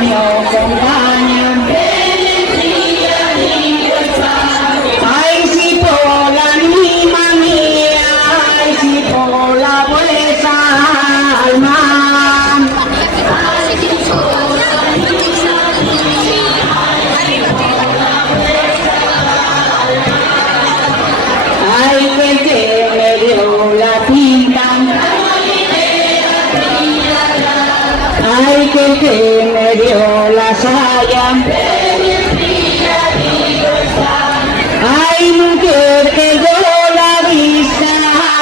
mi acompañan. Ay, si por la anima mía, ay, si por la vuesa alma. Ay, que me dio la tinta. Ay, que me dio la saya. Ay, mujer que yo la vista,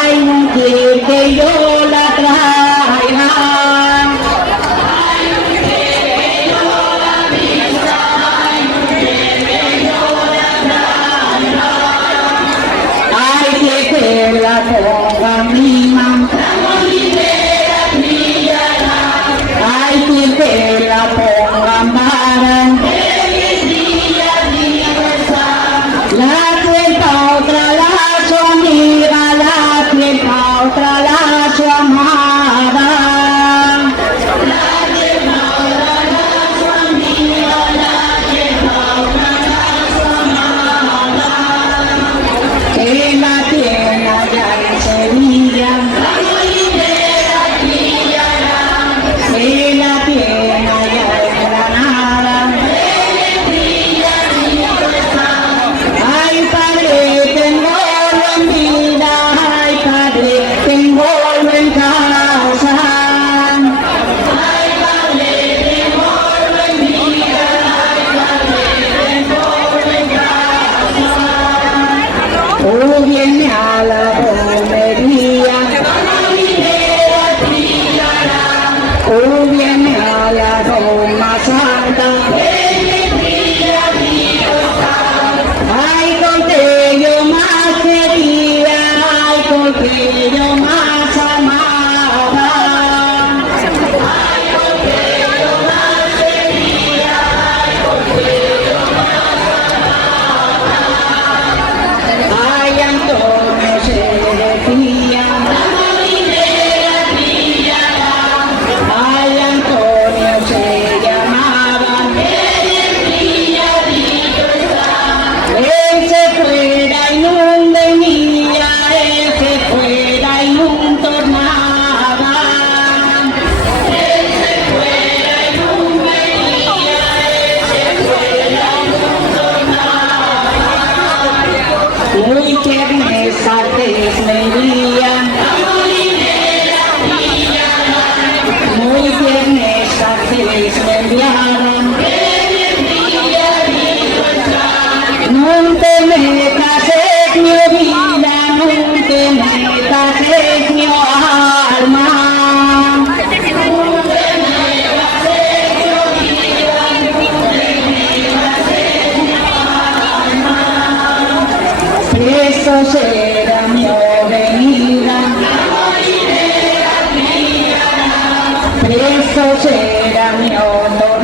ay, mujer que yo la traiga. Ay, que la ponga mi mamá. Ay, que la ponga para la cuenta otra la su amiga, la cuenta otra la su amada. Que la tiene allá en Sevilla. Que la tiene allá en Granada. Ay, padre, tengo en vida, ay, padre, tengo en casa. Ay, padre, tengo en vida, ay, padre, tengo en casa. Oh, viene a la romería. Oh, viene a la Roma Santa. Ay, conté yo más querida, ay, conté yo más amada. Ay, conté yo más querida, ay, conté yo más amada. Ay, Antonio se decía. Ay, Antonio se llamaba. Él se fuera y no venía, él se fuera y no tornaba. Él se fuera y no venía, él se fuera y no tornaba. Muy tiernes artes me envían. Muy tiernes artes me enviaron. No te metas en mi vida, no te metas en mi alma. No te metas en mi vida, no te metas en mi alma. Presto será mi venida. Presto será mi honor.